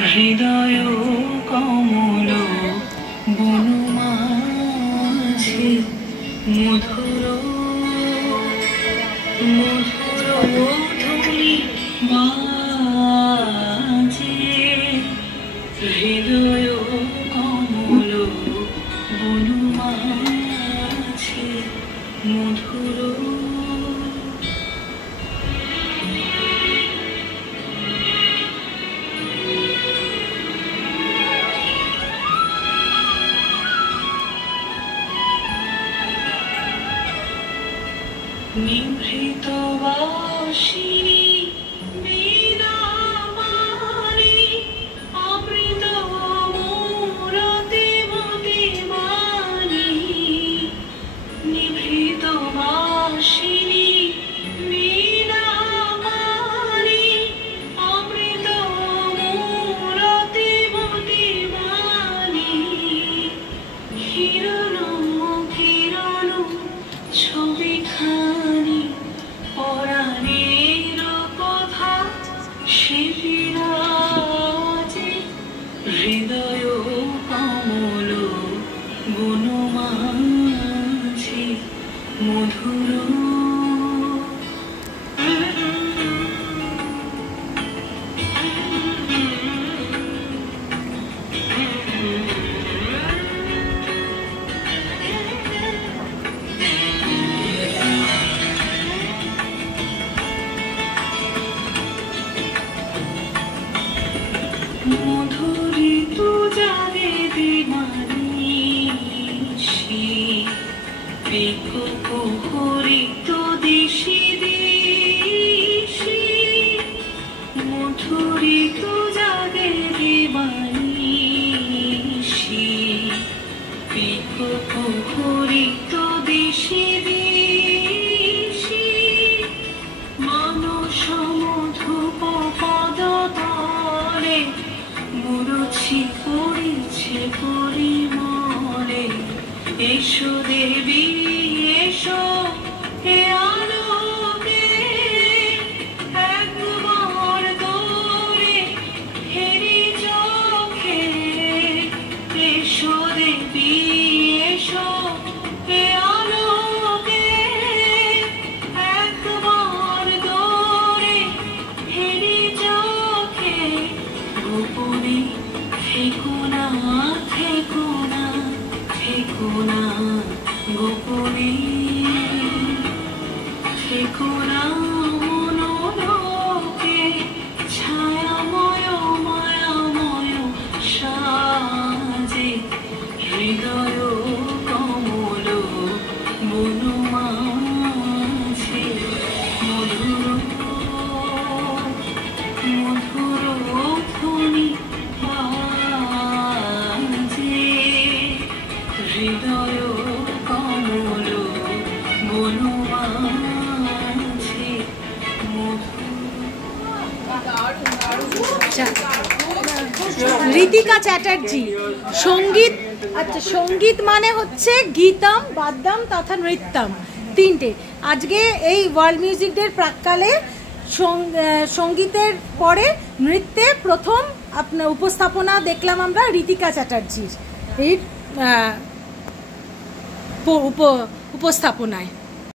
হৃদয় কমল বনু মাঝে মধুর মধুর ধ্বনি বাজে। হৃদয় কমল বনু মাঝে মধুর। নিভৃত বাঁশিরি বীণামালি অমৃত মুরতে মতি বাণী। নিভৃত বাঁশিরি বীণামালি অমৃত মুরতে মতি বাণী। কিরণ কিরণ ছবিখানি পরাণের কথা সে বিরাজে। হৃদয় কমল বনু মাঝে মধুর। মধুরিত জাগে দিবানিশি বিকহরিত দিশি দিশি। মধুরিত জাগে দিবানিশি বিকহরিত দিশি দিশি। মানস মধুপ পদতলে মুরুছি পড়েছে পরিমলে। এসো দেবী এসো হে আলোকে একবার তোরে হেরি চোখে। এসো দেবী এসো হে আলোকে একবার তোরে হেরি চোখে। গোপনে থেকো না থেকো না থেকো না গোপনে থেকো না মনোলোকে। ছায়াময় মায়াময় সাজে। হৃদয় কমল বনু মাঝে মধুর মধুর ধ্বনি বাজে। হৃদয় কমল বনু মাঝে ঋতিকা চ্যাটার্জি সঙ্গীত। আচ্ছা, সঙ্গীত মানে হচ্ছে গীতম, বাদ্যম তথা নৃত্যম, তিনটে। আজকে এই ওয়ার্ল্ড মিউজিক ডের প্রাক্কালে সঙ্গীতের পরে নৃত্যে প্রথম আপনার উপস্থাপনা দেখলাম আমরা ঋতিকা চ্যাটার্জির এই উপস্থাপনায়।